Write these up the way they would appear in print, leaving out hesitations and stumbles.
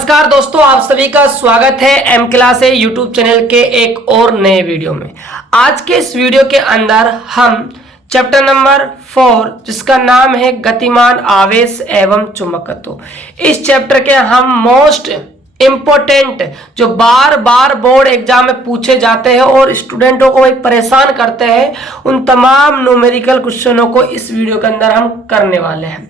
नमस्कार दोस्तों, आप सभी का स्वागत है एम क्लास यूट्यूब चैनल के एक और नए वीडियो में। आज के इस वीडियो के अंदर हम चैप्टर नंबर 4 जिसका नाम है गतिमान आवेश एवं चुंबकत्व, इस चैप्टर के हम मोस्ट इम्पोर्टेंट जो बार बार बोर्ड एग्जाम में पूछे जाते हैं और स्टूडेंटों को परेशान करते हैं, उन तमाम न्यूमेरिकल क्वेश्चनों को इस वीडियो के अंदर हम करने वाले हैं।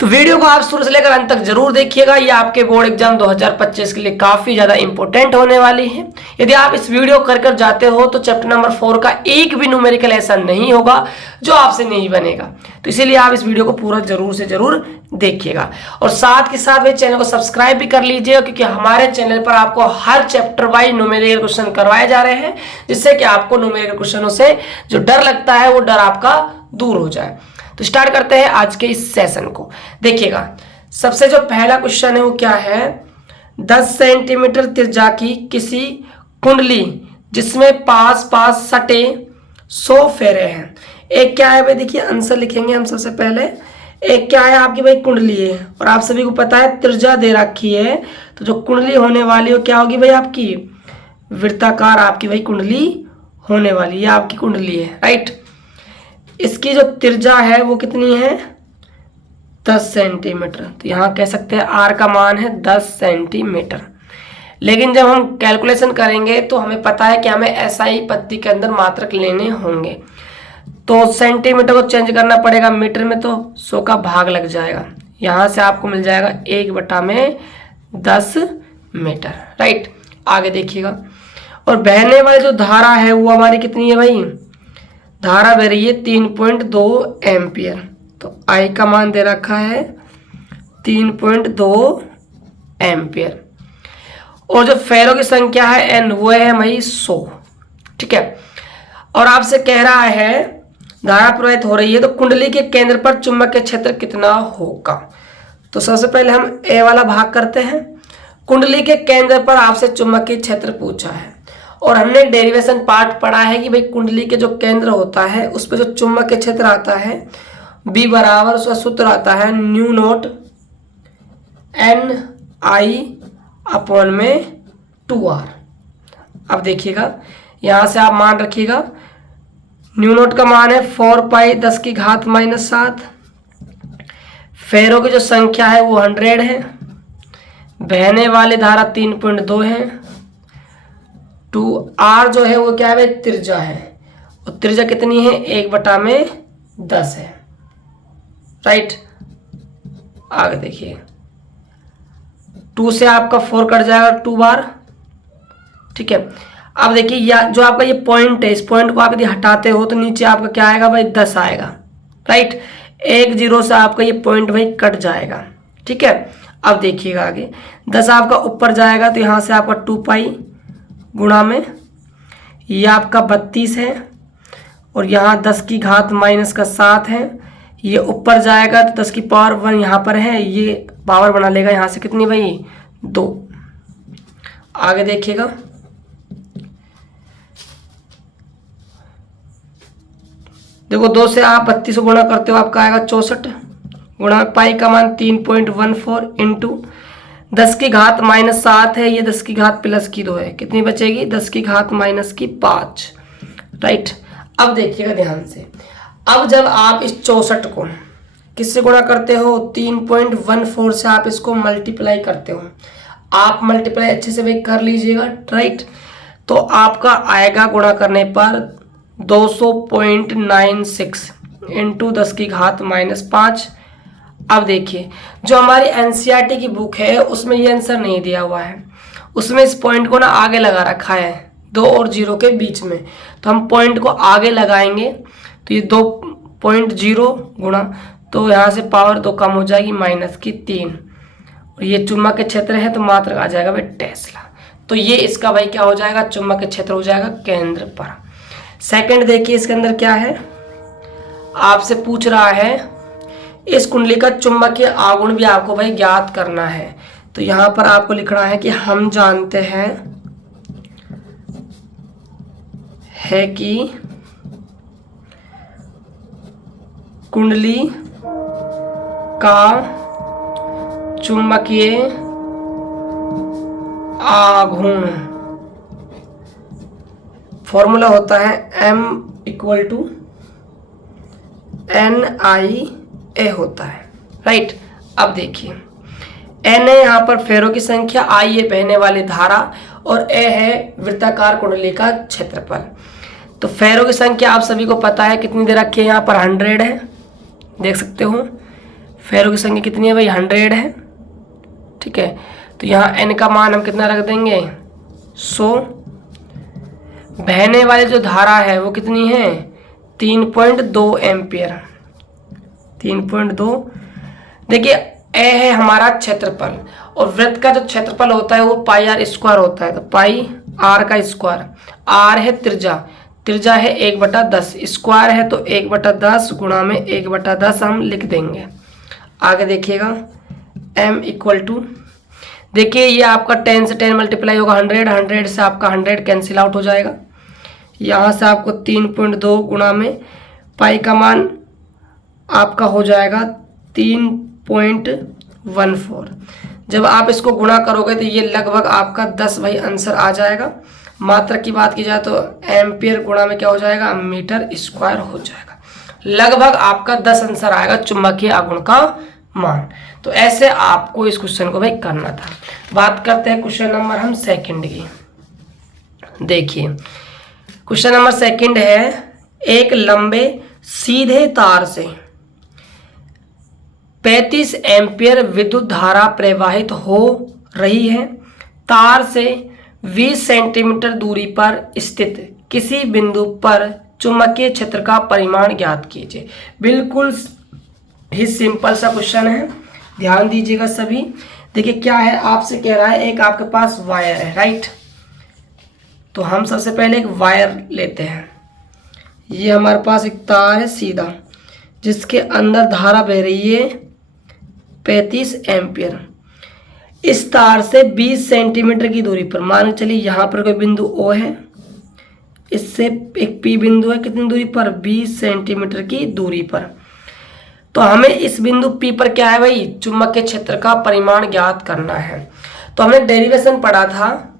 तो वीडियो को आप शुरू से लेकर अंत तक जरूर देखिएगा, ये आपके बोर्ड एग्जाम 2025 के लिए काफी ज्यादा इंपॉर्टेंट होने वाली है। यदि आप इस वीडियो कर जाते हो तो चैप्टर नंबर 4 का एक भी न्यूमेरिकल ऐसा नहीं होगा जो आपसे नहीं बनेगा, तो इसीलिए आप इस वीडियो को पूरा जरूर से जरूर देखिएगा और साथ के साथ चैनल को सब्सक्राइब भी कर लीजिएगा, क्योंकि हमारे चैनल पर आपको हर चैप्टर वाइज न्यूमेरिकल क्वेश्चन करवाए जा रहे हैं, जिससे कि आपको न्यूमेरिकल क्वेश्चनों से जो डर लगता है वो डर आपका दूर हो जाए। तो स्टार्ट करते हैं आज के इस सेशन को। देखिएगा, सबसे जो पहला क्वेश्चन है वो क्या है, 10 सेंटीमीटर त्रिज्या की किसी कुंडली जिसमें पास पास सटे 100 फेरे हैं। एक क्या है भाई, देखिए आंसर लिखेंगे हम सबसे पहले। एक क्या है आपकी भाई, कुंडली है और आप सभी को पता है त्रिज्या दे रखी है, तो जो कुंडली होने वाली हो क्या होगी भाई, आपकी वृत्ताकार आपकी भाई कुंडली होने वाली है, आपकी कुंडली है, राइट। इसकी जो त्रिज्या है वो कितनी है, 10 सेंटीमीटर। तो यहाँ कह सकते हैं आर का मान है 10 सेंटीमीटर। लेकिन जब हम कैलकुलेशन करेंगे तो हमें पता है कि हमें एसआई पत्ती के अंदर मात्रक लेने होंगे, तो सेंटीमीटर को चेंज करना पड़ेगा मीटर में, तो 100 का भाग लग जाएगा। यहाँ से आपको मिल जाएगा 1/10 मीटर, राइट। आगे देखिएगा, और बहने वाली जो धारा है वो हमारी कितनी है भाई, धारा बह रही है 3.2 एम्पियर। तो आई का मान दे रखा है 3.2 एम्पियर, और जो फेरों की संख्या है एन वो है भाई 100, ठीक है। और आपसे कह रहा है धारा प्रवाहित हो रही है तो कुंडली के केंद्र पर चुंबकीय क्षेत्र कितना होगा। तो सबसे पहले हम ए वाला भाग करते हैं। कुंडली के केंद्र पर आपसे चुंबकीय क्षेत्र पूछा है और हमने डेरिवेशन पार्ट पढ़ा है कि भाई कुंडली के जो केंद्र होता है उस पर जो चुंबकीय क्षेत्र आता है B बराबर, उसका सूत्र आता है new note N I upon में 2R। अब देखिएगा, यहाँ से आप मान रखिएगा, न्यू नोट का मान है 4 पाई 10 की घात -7। फेरों की जो संख्या है वो 100 है। बहने वाली धारा 3.2 है। 2R जो है वो क्या है भाई, त्रिज्या है, और त्रिज्या कितनी है, 1/10 है, राइट। आगे देखिए, 2 से आपका 4 कट जाएगा 2 बार, ठीक है। अब देखिए जो आपका ये पॉइंट है, इस पॉइंट को आप यदि हटाते हो तो नीचे आपका क्या आएगा भाई, 10 आएगा, राइट। 1 0 से आपका ये पॉइंट भाई कट जाएगा, ठीक है। अब देखिएगा आगे, 10 आपका ऊपर जाएगा तो यहाँ से आपका 2 पाई गुणा में ये आपका 32 है, और यहाँ 10 की घात -7 है। ये ऊपर जाएगा तो 10 की पावर 1 यहाँ पर है, ये पावर बना लेगा यहाँ से कितनी भाई, 2। आगे देखिएगा, देखो 2 से आप 32 गुणा करते हो, आपका आएगा 64 गुणा पाई का मान 3.14 इंटू 10 की घात -7 है, ये 10 की घात +2 है, कितनी बचेगी, 10 की घात -5, राइट। अब देखिएगा ध्यान से, अब जब आप इस 64 को किससे गुणा करते हो, 3.14 से आप इसको मल्टीप्लाई करते हो। आप मल्टीप्लाई अच्छे से भाई कर लीजिएगा, राइट। तो आपका आएगा गुणा करने पर 200.96 इंटू 10 की घात -5। अब देखिए, जो हमारी एनसीईआरटी की बुक है उसमें ये आंसर नहीं दिया हुआ है, उसमें इस पॉइंट को ना आगे लगा रखा है 2 और 0 के बीच में, तो हम पॉइंट को आगे लगाएंगे तो ये 2.0 गुणा, तो यहाँ से पावर 2 कम हो जाएगी -3, और ये चुंबकीय क्षेत्र है तो मात्रक आ जाएगा भाई टेस्ला। तो ये इसका भाई क्या हो जाएगा, चुंबकीय क्षेत्र हो जाएगा केंद्र पर। सेकंड देखिए, इसके अंदर क्या है, आपसे पूछ रहा है इस कुंडली का चुंबकीय आघूर्ण भी आपको भाई ज्ञात करना है। तो यहाँ पर आपको लिखना है कि हम जानते हैं कि कुंडली का चुंबकीय आघूर्ण, फॉर्मूला होता है M = NIA होता है, राइट। अब देखिए N है यहाँ पर फेरों की संख्या, I है बहने वाली धारा और A है वृत्ताकार कुंडली का क्षेत्रफल। तो फेरों की संख्या आप सभी को पता है कितनी दे रखी है, यहाँ पर 100 है, देख सकते हो। फेरों की संख्या कितनी है भाई, 100 है, ठीक है। तो यहाँ N का मान हम कितना रख देंगे, 100। बहने वाली जो धारा है वो कितनी है, 3.2 एम्पियर, 3.2। देखिए ए है हमारा क्षेत्रफल और वृत्त का जो क्षेत्रफल होता है वो πr² होता है, तो πr²। r है त्रिज्या, त्रिज्या है 1/10, स्क्वायर है तो 1/10 गुणा में 1/10 हम लिख देंगे। आगे देखिएगा m = देखिए ये आपका 10 से 10 मल्टीप्लाई होगा 100, 100 से आपका 100 कैंसिल आउट हो जाएगा। यहाँ से आपको 3.2 गुणा में पाई का मान आपका हो जाएगा 3.14। जब आप इसको गुणा करोगे तो ये लगभग आपका 10 भाई आंसर आ जाएगा। मात्रा की बात की जाए तो एम्पियर गुणा में क्या हो जाएगा, मीटर² हो जाएगा। लगभग आपका 10 आंसर आएगा चुंबकीय आघूर्ण का मान। तो ऐसे आपको इस क्वेश्चन को भाई करना था। बात करते हैं क्वेश्चन नंबर हम सेकंड की। देखिए क्वेश्चन नंबर सेकंड है, एक लंबे सीधे तार से 35 एम्पियर विद्युत धारा प्रवाहित हो रही है। तार से 20 सेंटीमीटर दूरी पर स्थित किसी बिंदु पर चुंबकीय क्षेत्र का परिमाण ज्ञात कीजिए। बिल्कुल ही सिंपल सा क्वेश्चन है, ध्यान दीजिएगा सभी। देखिए क्या है, आपसे कह रहा है एक आपके पास वायर है, राइट। तो हम सबसे पहले एक वायर लेते हैं। ये हमारे पास एक तार है सीधा, जिसके अंदर धारा बह रही है 35 एम्पियर। इस तार से 20 सेंटीमीटर की दूरी पर, मान के चलिए यहाँ पर कोई बिंदु O है, इससे एक P बिंदु है, कितनी दूरी पर, 20 सेंटीमीटर की दूरी पर। तो हमें इस बिंदु P पर क्या है भाई, चुंबकीय क्षेत्र का परिमाण ज्ञात करना है। तो हमने डेरिवेशन पढ़ा था,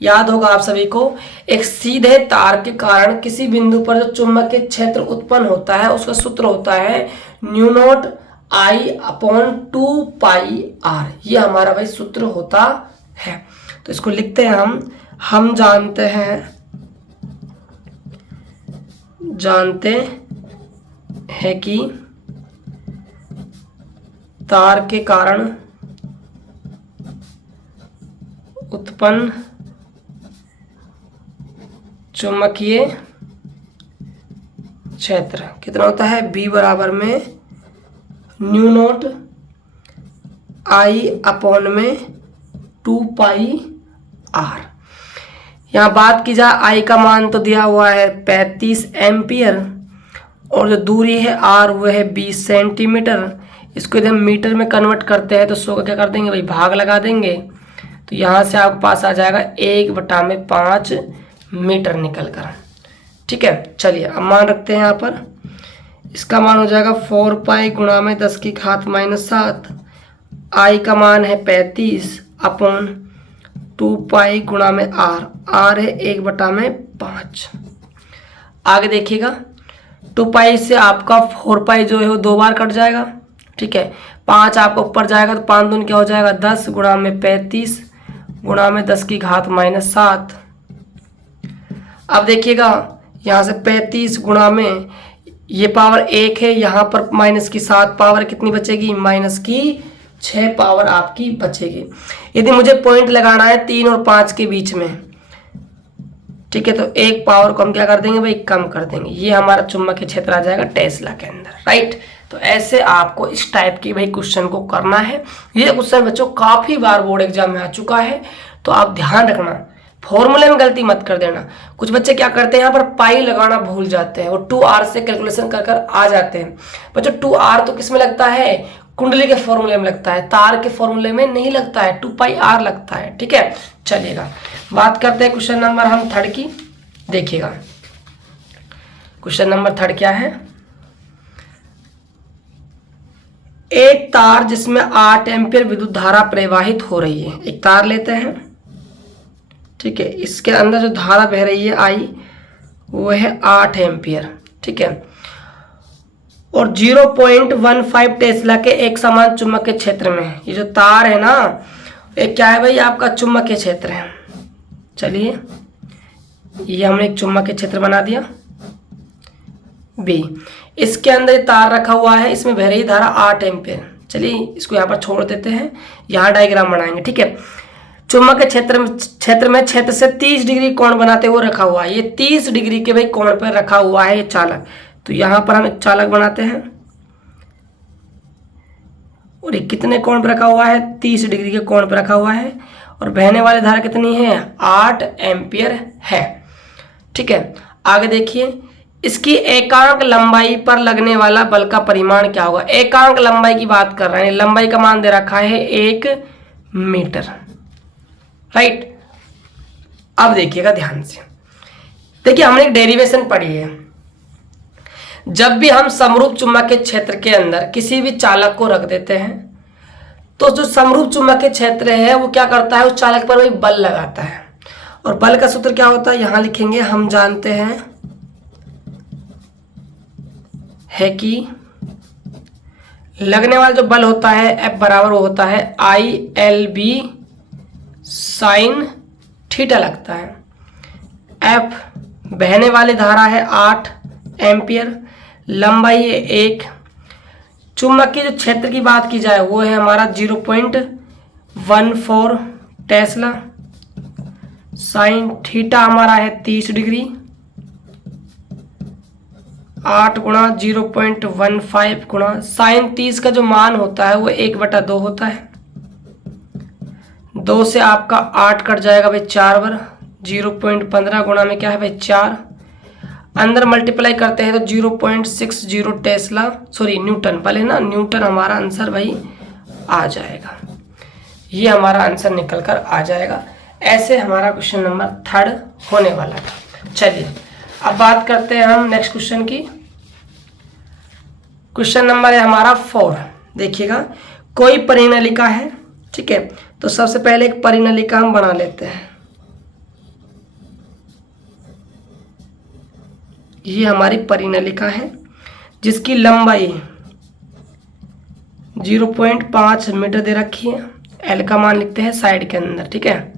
याद होगा आप सभी को। एक सीधे तार के कारण किसी बिंदु पर जो चुंबकीय क्षेत्र उत्पन्न होता है उसका सूत्र होता है μ0I/2πr। ये हमारा भाई सूत्र होता है। तो इसको लिखते हैं हम जानते हैं कि तार के कारण उत्पन्न चुंबकीय क्षेत्र कितना होता है, B बराबर में μ0I/2πr। यहाँ बात की जाए I का मान तो दिया हुआ है 35 एम्पियर और जो दूरी है R वो है 20 सेंटीमीटर। इसको यदि हम मीटर में कन्वर्ट करते हैं तो 100 का क्या कर देंगे भाई, भाग लगा देंगे। तो यहाँ से आपके पास आ जाएगा 1/5 मीटर निकल कर, ठीक है। चलिए अब मान रखते हैं यहाँ पर, इसका मान हो जाएगा 4π गुणा में 10⁻⁷। I का मान है 35/2π गुणा में R है 1/5। आगे देखिएगा 2π से आपका 4π जो है वो 2 बार कट जाएगा, ठीक है। 5 आपका ऊपर जाएगा तो 5 दूनी क्या हो जाएगा 10 गुणा में 35 गुणा में 10⁻⁷। अब देखिएगा यहाँ से 35 गुणा में ये पावर 1 है, यहाँ पर -7 पावर कितनी बचेगी, -6 पावर आपकी बचेगी। यदि मुझे पॉइंट लगाना है 3 और 5 के बीच में, ठीक है, तो 1 पावर को हम क्या कर देंगे भाई, कम कर देंगे। ये हमारा चुंबकीय क्षेत्र आ जाएगा टेस्ला के अंदर, राइट। तो ऐसे आपको इस टाइप की भाई क्वेश्चन को करना है। ये क्वेश्चन बच्चों काफ़ी बार बोर्ड एग्जाम में आ चुका है, तो आप ध्यान रखना, फॉर्मूले में गलती मत कर देना। कुछ बच्चे क्या करते हैं यहाँ पर पाई लगाना भूल जाते हैं, वो 2R से कैलकुलेशन कर आ जाते हैं। बच्चों 2R तो किस में लगता है, कुंडली के फॉर्मूले में लगता है, तार के फॉर्मूले में नहीं लगता है, 2πr लगता है, ठीक है। चलिएगा बात करते हैं क्वेश्चन नंबर हम 3 की। देखिएगा क्वेश्चन नंबर 3 क्या है, एक तार जिसमें 8 एम्पियर विद्युत धारा प्रवाहित हो रही है। एक तार लेते हैं, ठीक है। इसके अंदर जो धारा बह रही है आई वो है 8 एम्पियर, ठीक है। और 0.15 टेस्ला के एक समान चुंबकीय क्षेत्र में ये जो तार है ना, ये क्या है भाई, आपका चुंबकीय क्षेत्र है। चलिए ये हमने एक चुंबकीय क्षेत्र बना दिया बी। इसके अंदर तार रखा हुआ है, इसमें बह रही धारा 8 एम्पियर। चलिए इसको यहाँ पर छोड़ देते हैं, यहाँ डायग्राम बनाएंगे, ठीक है। चुंबकीय क्षेत्र में क्षेत्र से 30 डिग्री कोण बनाते हुए रखा हुआ है। ये 30 डिग्री के भाई कोण पर रखा हुआ है ये चालक। तो यहाँ पर हम एक चालक बनाते हैं और ये कितने कोण पर रखा हुआ है, 30 डिग्री के कोण पर रखा हुआ है। और बहने वाली धारा कितनी है, 8 एम्पियर है, ठीक है। आगे देखिए, इसकी एकांक लंबाई पर लगने वाला बल का परिमाण क्या होगा। एकांक लंबाई की बात कर रहे हैं, लंबाई का मान दे रखा है 1 मीटर, राइट। अब देखिएगा ध्यान से, देखिए हमने एक डेरिवेशन पढ़ी है। जब भी हम समरूप चुंबकीय क्षेत्र के अंदर किसी भी चालक को रख देते हैं तो जो समरूप चुंबकीय क्षेत्र है वो क्या करता है, उस चालक पर वही बल लगाता है। और बल का सूत्र क्या होता है, यहां लिखेंगे, हम जानते हैं है कि लगने वाला जो बल होता है F बराबर वो होता है ILB साइन थीटा लगता है। F बहने वाली धारा है 8 एम्पियर, लंबाई है 1। चुंबकीय जो क्षेत्र की बात की जाए वो है हमारा 0.14 टेस्ला, साइन थीटा हमारा है 30 डिग्री। 8 गुणा 0.15 गुणा साइन 30 का जो मान होता है वो 1/2 होता है। 2 से आपका 8 कट जाएगा भाई 4 बार। 0.15 गुणा में क्या है भाई 4, अंदर मल्टीप्लाई करते हैं तो 0.60 टेस्ला, सॉरी न्यूटन, पहले ना न्यूटन हमारा आंसर भाई आ जाएगा। ये हमारा आंसर निकल कर आ जाएगा। ऐसे हमारा क्वेश्चन नंबर 3 होने वाला था। चलिए अब बात करते हैं हम नेक्स्ट क्वेश्चन की। क्वेश्चन नंबर है हमारा 4। देखिएगा, कोई परिनलिका है, ठीक है। तो सबसे पहले एक परिनलिका हम बना लेते हैं। ये हमारी परिनलिका है जिसकी लंबाई 0.5 मीटर दे रखी है। एल का मान लिखते हैं साइड के अंदर, ठीक है।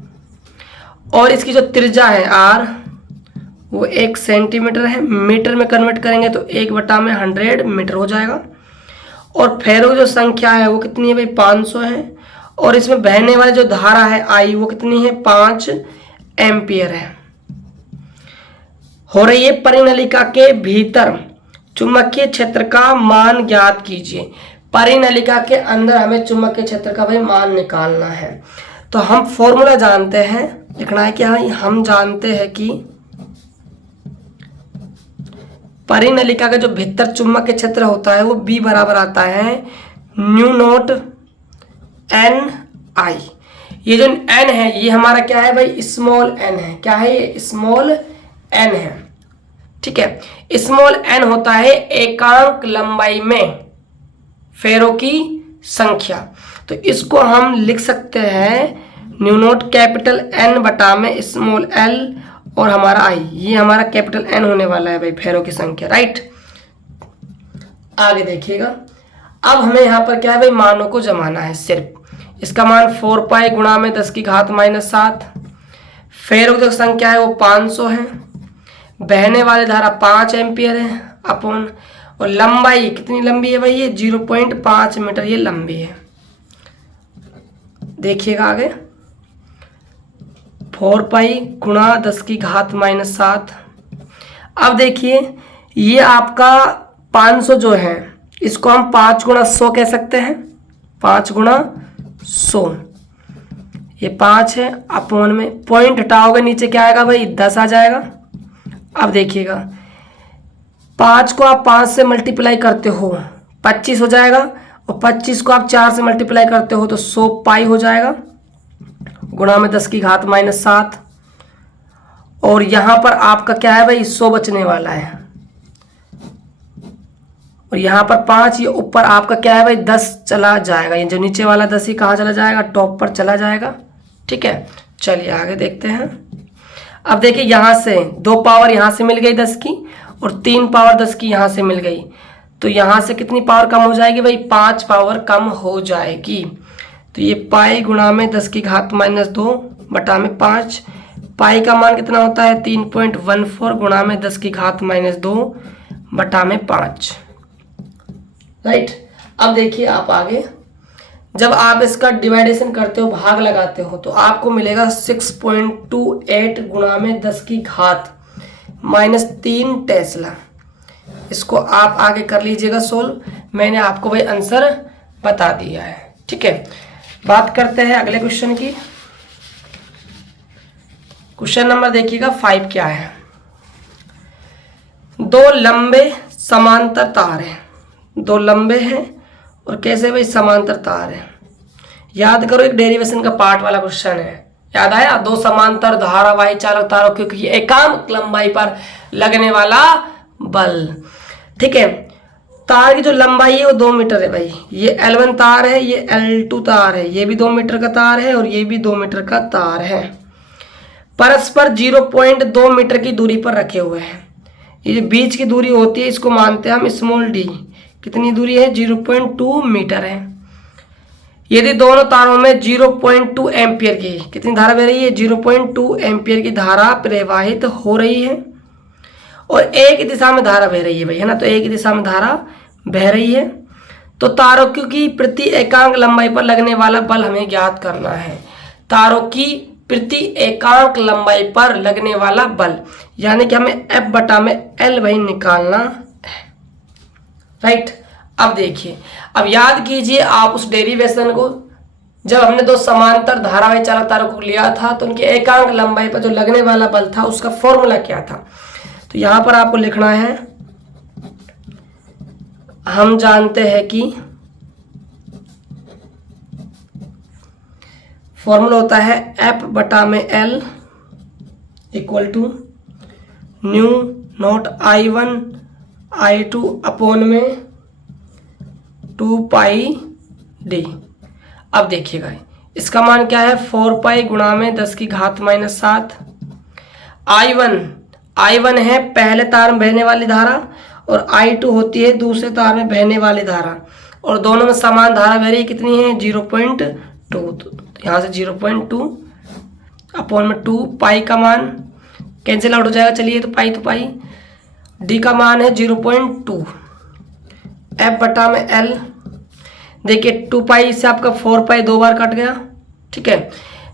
और इसकी जो त्रिज्या है R वो 1 सेंटीमीटर है। मीटर में कन्वर्ट करेंगे तो 1/100 मीटर हो जाएगा। और फेरो की जो संख्या है वो कितनी है भाई 500 है। और इसमें बहने वाली जो धारा है I वो कितनी है 5 एम्पियर है। हो रही है परिनलिका के भीतर चुंबकीय क्षेत्र का मान ज्ञात कीजिए। परिनलिका के अंदर हमें चुंबकीय क्षेत्र का भाई मान निकालना है। तो हम फॉर्मूला जानते हैं, लिखना है क्या है, हम जानते हैं कि परिनलिका का जो भीतर चुंबकीय क्षेत्र होता है वो B बराबर आता है न्यू नॉट एन आई। ये जो n है ये हमारा क्या है भाई स्मॉल n है। क्या है ये स्मॉल n है, ठीक है। स्मॉल n होता है एकांक लंबाई में फेरों की संख्या। तो इसको हम लिख सकते हैं न्यू नॉट कैपिटल N बटा में स्मॉल l और हमारा I। ये हमारा कैपिटल N होने वाला है भाई फेरों की संख्या, राइट। आगे देखिएगा, अब हमें यहाँ पर क्या है भाई मानों को जमाना है सिर्फ। इसका मान 4 पाई गुणा में 10 की घात -7। फेरों की जो संख्या है वो 500 है। बहने वाली धारा 5 एम्पियर है अपॉन, और लंबाई कितनी लंबी है भाई ये 0.5 मीटर ये लंबी है। देखिएगा आगे 4 पाई गुणा 10 की घात -7। अब देखिए ये आपका 500 जो है इसको हम 5 गुणा 100 कह सकते हैं। 5 गुणा 100 ये 5 है अपॉन में पॉइंट हटाओगे नीचे क्या आएगा भाई 10 आ जाएगा। अब देखिएगा 5 को आप 5 से मल्टीप्लाई करते हो 25 हो जाएगा, और 25 को आप 4 से मल्टीप्लाई करते हो तो 100 पाई हो जाएगा गुणा में 10 की घात -7। और यहाँ पर आपका क्या है भाई 100 बचने वाला है, और यहाँ पर 5, ये ऊपर आपका क्या है भाई 10 चला जाएगा। ये जो नीचे वाला 10 ही कहाँ चला जाएगा, टॉप पर चला जाएगा, ठीक है। चलिए आगे देखते हैं। अब देखिए यहाँ से 2 पावर यहाँ से मिल गई 10 की और 3 पावर 10 की यहाँ से मिल गई, तो यहाँ से कितनी पावर कम हो जाएगी भाई? 5 पावर कम हो जाएगी। तो ये पाई गुणा में 10 की घात माइनस 2 बटा में 5, पाई का मान कितना होता है? 3.14 गुणा में 10 की घात माइनस 2 बटा में 5, राइट। अब देखिए आप आगे, जब आप इसका डिवाइडेशन करते हो, भाग लगाते हो, तो आपको मिलेगा 6.28 गुणा में 10 की घात माइनस 3 टेस्ला। इसको आप आगे कर लीजिएगा सोल्व, मैंने आपको भाई आंसर बता दिया है, ठीक है। बात करते हैं अगले क्वेश्चन की। क्वेश्चन नंबर देखिएगा 5 क्या है? 2 लंबे समांतर तार हैं, 2 लंबे हैं और कैसे भाई? समांतर तार है। याद करो, एक डेरिवेशन का पार्ट वाला क्वेश्चन है, याद आया? 2 समांतर धारावाही चालक तारों क्योंकि ये एकांक लंबाई पर लगने वाला बल, ठीक है। तार की जो लंबाई है वो 2 मीटर है भाई। ये L1 तार है, ये L2 तार है, ये भी 2 मीटर का तार है और ये भी 2 मीटर का तार है। परस्पर 0.2 मीटर की दूरी पर रखे हुए हैं। ये बीच की दूरी होती है, इसको मानते हैं हम स्मॉल d। कितनी दूरी है? 0.2 मीटर है। यदि दोनों तारों में 0.2 एम्पियर की कितनी धारा बह रही है? 0.2 एम्पियर की धारा प्रवाहित हो रही है और एक दिशा में धारा बह रही है भाई, है ना? तो एक दिशा में धारा बह रही है, तो तारों की प्रति एकांक लंबाई पर लगने वाला बल हमें ज्ञात करना है। तारों की प्रति एकांक लंबाई पर लगने वाला बल, यानी कि हमें F बटा में L भाई निकालना है, राइट। अब देखिए, अब याद कीजिए आप उस डेरिवेशन को, जब हमने 2 समांतर धारावाही चालक तारों को लिया था तो उनकी एकांक लंबाई पर जो लगने वाला बल था उसका फॉर्मूला क्या था। तो यहां पर आपको लिखना है, हम जानते हैं कि फॉर्मूला होता है F बटा में L equal to mu naught I1 I2 upon में 2 पाई d। अब देखिएगा इसका मान क्या है? 4 पाई गुणा में 10 की घात माइनस 7। I1 है पहले तार में बहने वाली धारा और I2 होती है दूसरे तार में बहने वाली धारा, और दोनों में समान धारा बह रही है। कितनी है? 0.2। तो यहाँ से 0.2 अपॉन में 2, पाई का मान कैंसिल आउट हो जाएगा, चलिए तो पाई d का मान है 0.2। F बटा में L, देखिए 2 पाई से आपका 4 पाई 2 बार कट गया, ठीक है।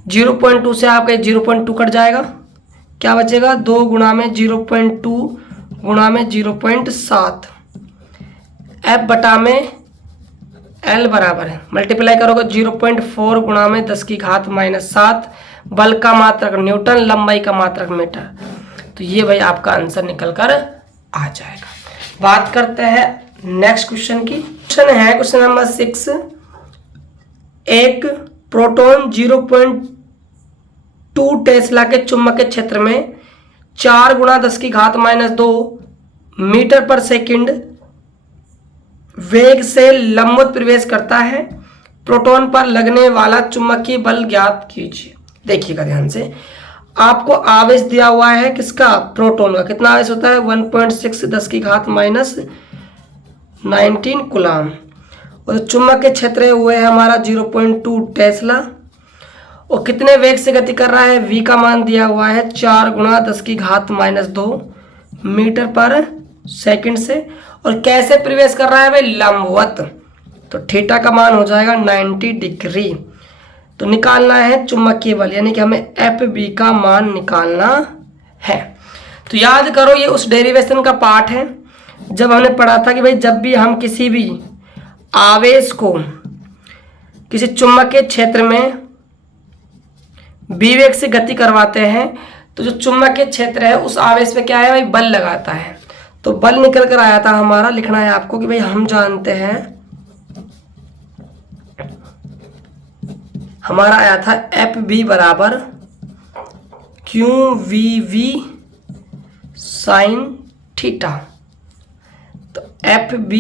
0.2 से आपका 0.2 कट जाएगा, क्या बचेगा? 2 गुणा में 0.2 गुणा में 0.7। F बटा में L बराबर है, मल्टीप्लाई करोगे 0.4 गुणा में 10 की घात माइनस 7। बल का मात्रक न्यूटन, लंबाई का मात्रक मीटर। तो ये भाई आपका आंसर निकल कर आ जाएगा। बात करते हैं नेक्स्ट क्वेश्चन की। क्वेश्चन है क्वेश्चन नंबर 6। एक प्रोटॉन 0.2 टेस्ला के चुंबकीय क्षेत्र में 4 गुणा 10 की घात माइनस 2 मीटर पर सेकंड वेग से लंबवत प्रवेश करता है। प्रोटॉन पर लगने वाला चुंबकीय बल ज्ञात कीजिए। देखिएगा ध्यान से, आपको आवेश दिया हुआ है किसका? प्रोटॉन का। कितना आवेश होता है? 1.6 10 की घात माइनस 19 कूलम। और चुंबकीय क्षेत्र हुए है हमारा 0.2 टेस्ला, और कितने वेग से गति कर रहा है? v का मान दिया हुआ है 4 गुणा 10 की घात माइनस 2 मीटर पर सेकंड से। और कैसे प्रवेश कर रहा है भाई? लंबवत। तो थीटा का मान हो जाएगा 90 डिग्री। तो निकालना है चुंबकीय बल, यानी कि हमें FB का मान निकालना है। तो याद करो, ये उस डेरिवेशन का पार्ट है जब हमने पढ़ा था कि भाई जब भी हम किसी भी आवेश को किसी चुंबकीय क्षेत्र में b वेग से गति करवाते हैं तो जो चुंबकीय क्षेत्र है उस आवेश पे क्या है भाई? बल लगाता है। तो बल निकल कर आया था हमारा, लिखना है आपको कि भाई हम जानते हैं, हमारा आया था FB बराबर QVV साइन थीटा। तो FB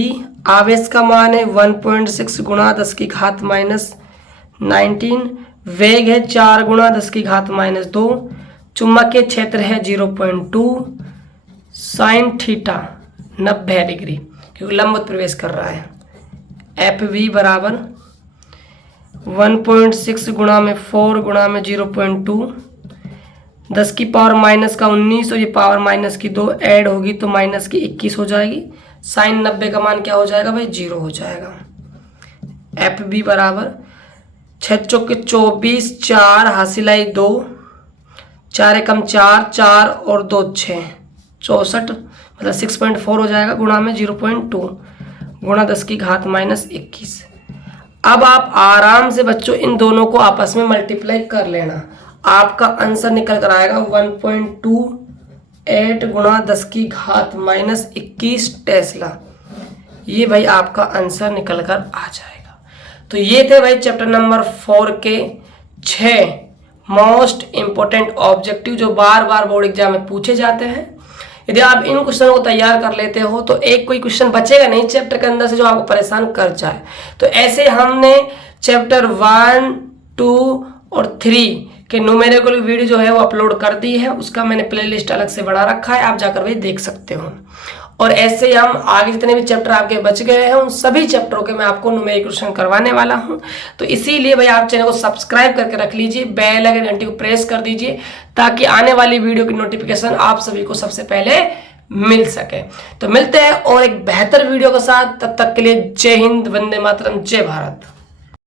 आवेश का मान है 1.6 गुणा 10 की घात माइनस 19, वेग है 4 गुणा 10 की घात माइनस 2, चुंबकीय क्षेत्र है 0.2 साइन थीटा 90 डिग्री, क्योंकि लंबवत प्रवेश कर रहा है। एफ वी बराबर 1.6 गुणा में 4 गुणा में 0.2, 10 की पावर माइनस का 19 और ये पावर माइनस की 2 ऐड होगी तो माइनस की 21 हो जाएगी। साइन 90 का मान क्या हो जाएगा भाई? 0 हो जाएगा। एफ बी बराबर 6 चौके 24, 4 हासिल आई 2, 4 एकम 4, 4 और 2 6, 64 मतलब 6.4 हो जाएगा गुणा में 0.2 गुणा 10 की घात माइनस 21। अब आप आराम से बच्चों इन दोनों को आपस में मल्टीप्लाई कर लेना, आपका आंसर निकल कर आएगा 1.28 गुणा 10 की घात माइनस 21 टेस्ला। ये भाई आपका आंसर निकल कर आ जाएगा। तो ये थे भाई चैप्टर नंबर 4 के 6 मोस्ट इंपोर्टेंट ऑब्जेक्टिव जो बार बार बोर्ड एग्जाम में पूछे जाते हैं। यदि आप इन क्वेश्चनों को तैयार कर लेते हो तो एक कोई क्वेश्चन बचेगा नहीं चैप्टर के अंदर से जो आपको परेशान कर जाए। तो ऐसे हमने चैप्टर 1, 2 और 3 के न्यूमेरिकल वीडियो जो है वो अपलोड कर दी है, उसका मैंने प्लेलिस्ट अलग से बना रखा है, आप जाकर वही देख सकते हो। और ऐसे हम आगे जितने भी चैप्टर आपके बच गए हैं उन सभी चैप्टरों के मैं आपको न्यूमेरिकल क्वेश्चन करवाने वाला हूं। तो इसीलिए भाई आप चैनल को सब्सक्राइब करके रख लीजिए, बेल आइकन घंटी को प्रेस कर दीजिए ताकि आने वाली वीडियो की नोटिफिकेशन आप सभी को सबसे पहले मिल सके। तो मिलते हैं और एक बेहतर वीडियो के साथ, तब तक के लिए जय हिंद, वंदे मातरम, जय भारत।